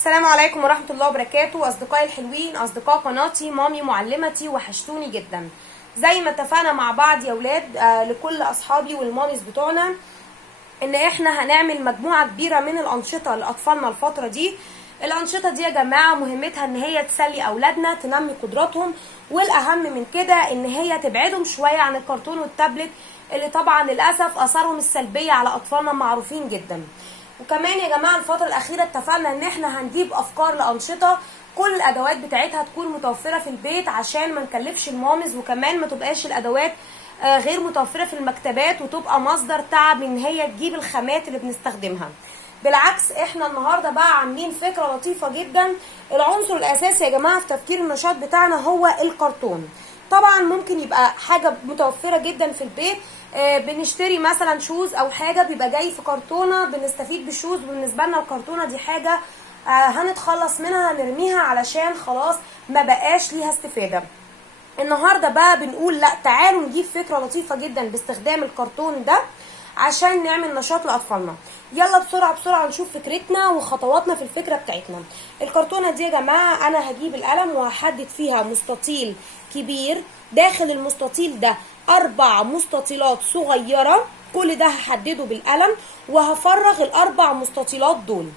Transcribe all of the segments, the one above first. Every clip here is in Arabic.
السلام عليكم ورحمة الله وبركاته. أصدقائي الحلوين، أصدقاء قناتي مامي معلمتي، وحشتوني جدا. زي ما اتفقنا مع بعض يا ولاد لكل أصحابي والماميز بتوعنا إن إحنا هنعمل مجموعة كبيرة من الأنشطة لأطفالنا الفترة دي. الأنشطة دي يا جماعة مهمتها إن هي تسلي أولادنا، تنمي قدراتهم، والأهم من كده إن هي تبعدهم شوية عن الكرتون والتابلت اللي طبعا للأسف أثرهم السلبية على أطفالنا معروفين جدا. وكمان يا جماعه الفتره الاخيره اتفقنا ان احنا هنجيب افكار لانشطه كل الادوات بتاعتها تكون متوفره في البيت عشان ما نكلفش المامز، وكمان ما تبقاش الادوات غير متوفره في المكتبات وتبقى مصدر تعب ان هي تجيب الخامات اللي بنستخدمها. بالعكس احنا النهارده بقى عاملين فكره لطيفه جدا. العنصر الاساسي يا جماعه في تفكير النشاط بتاعنا هو الكرتون. طبعا ممكن يبقى حاجه متوفره جدا في البيت، بنشتري مثلا شوز او حاجه بيبقى جاي في كرتونه، بنستفيد بالشوز. بالنسبه لنا الكرتونه دي حاجه هنتخلص منها، هنرميها علشان خلاص ما بقاش ليها استفاده. النهارده بقى بنقول لا، تعالوا نجيب فكره لطيفه جدا باستخدام الكرتون ده عشان نعمل نشاط لاطفالنا. يلا بسرعه بسرعه نشوف فكرتنا وخطواتنا في الفكره بتاعتنا. الكرتونه دي يا جماعه انا هجيب القلم وهحدد فيها مستطيل كبير، داخل المستطيل ده 4 مستطيلات صغيره، كل ده هحدده بالقلم وهفرغ ال4 مستطيلات دول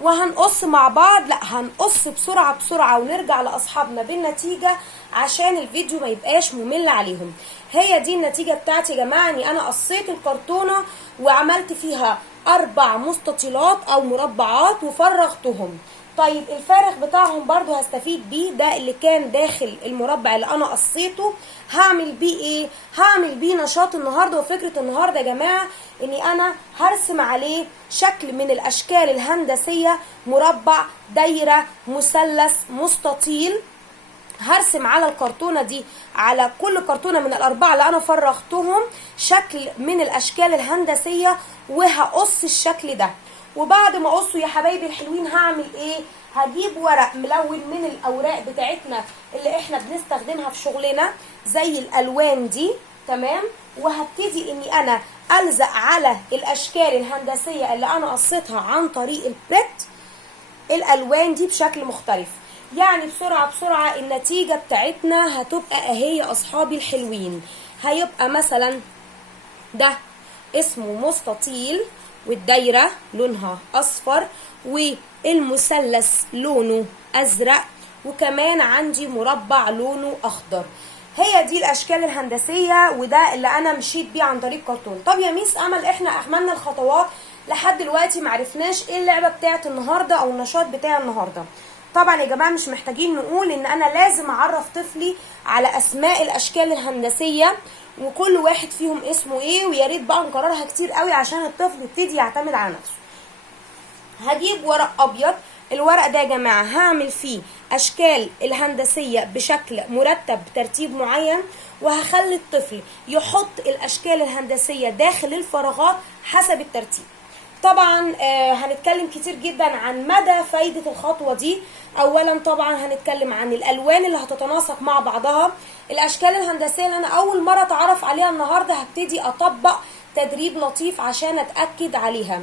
وهنقص مع بعض. لا، هنقص بسرعه بسرعه ونرجع لاصحابنا بالنتيجه عشان الفيديو ما يبقاش ممل عليهم. هي دي النتيجه بتاعتي يا جماعه، اني انا قصيت الكرتونه وعملت فيها 4 مستطيلات او مربعات وفرغتهم. طيب الفارغ بتاعهم برضو هستفيد بيه، ده اللي كان داخل المربع اللي انا قصيته هعمل بيه ايه؟ هعمل بيه نشاط النهارده. وفكره النهارده يا جماعه اني انا هرسم عليه شكل من الاشكال الهندسيه، مربع، دايره، مثلث، مستطيل. هرسم على الكرتونه دي، على كل كرتونه من ال4 اللي انا فرغتهم، شكل من الاشكال الهندسيه، وهقص الشكل ده. وبعد ما اقصه يا حبايبي الحلوين هعمل ايه؟ هجيب ورق ملون من الاوراق بتاعتنا اللي احنا بنستخدمها في شغلنا زي الالوان دي، تمام؟ وهبتدي اني انا الزق على الاشكال الهندسيه اللي انا قصيتها عن طريق البريت الالوان دي بشكل مختلف. يعني بسرعه بسرعه النتيجه بتاعتنا هتبقى اهي يا اصحابي الحلوين. هيبقى مثلا ده اسمه مستطيل، والدايره لونها اصفر، والمثلث لونه ازرق، وكمان عندي مربع لونه اخضر. هي دي الاشكال الهندسيه وده اللي انا مشيت بيه عن طريق كرتون. طب يا ميس امل احنا عملنا الخطوات لحد دلوقتي معرفناش ايه اللعبه بتاعت النهارده او النشاط بتاع النهارده. طبعا يا جماعه مش محتاجين نقول ان انا لازم اعرف طفلي على اسماء الاشكال الهندسيه وكل واحد فيهم اسمه ايه، ويا ريت بقى نكررها كتير قوي عشان الطفل يبتدي يعتمد على نفسه. هجيب ورق ابيض، الورق ده يا جماعه هعمل فيه اشكال الهندسيه بشكل مرتب بترتيب معين، وهخلي الطفل يحط الاشكال الهندسيه داخل الفراغات حسب الترتيب. طبعا هنتكلم كتير جدا عن مدى فايدة الخطوة دي. اولا طبعا هنتكلم عن الالوان اللي هتتناسق مع بعضها. الاشكال الهندسية اللي انا اول مرة اتعرف عليها النهاردة هبتدي اطبق تدريب لطيف عشان اتأكد عليها.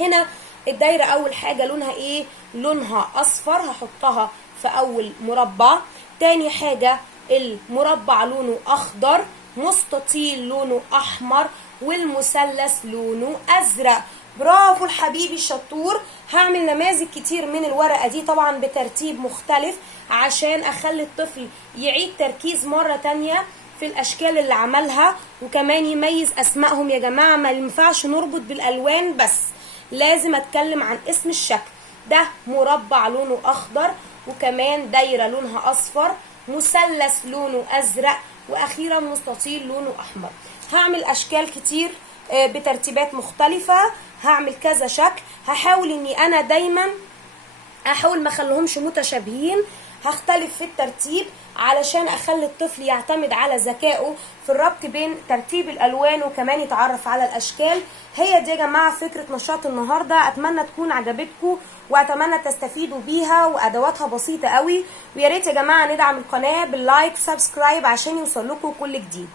هنا الدايرة اول حاجة لونها ايه؟ لونها اصفر، هحطها في اول مربع. تاني حاجة المربع لونه اخضر، مستطيل لونه احمر، والمثلث لونه ازرق. برافو الحبيبي الشطور. هعمل نماذج كتير من الورقه دي طبعا بترتيب مختلف عشان اخلي الطفل يعيد تركيز مره تانية في الاشكال اللي عملها، وكمان يميز اسمائهم. يا جماعه ما ينفعش نربط بالالوان بس، لازم اتكلم عن اسم الشكل. ده مربع لونه اخضر، وكمان دايره لونها اصفر، مثلث لونه ازرق، واخيرا مستطيل لونه احمر. هعمل اشكال كتير بترتيبات مختلفة، هعمل كذا شكل. هحاول اني انا دايما احاول ما اخليهمش متشابهين، هختلف في الترتيب علشان اخلي الطفل يعتمد على ذكائه في الربط بين ترتيب الالوان وكمان يتعرف على الاشكال. هي دي يا جماعه فكره نشاط النهارده، اتمنى تكون عجبتكم واتمنى تستفيدوا بيها، وادواتها بسيطه قوي. ويا ريت يا جماعه ندعم القناه باللايك وسبسكرايب عشان يوصل لكم كل جديد.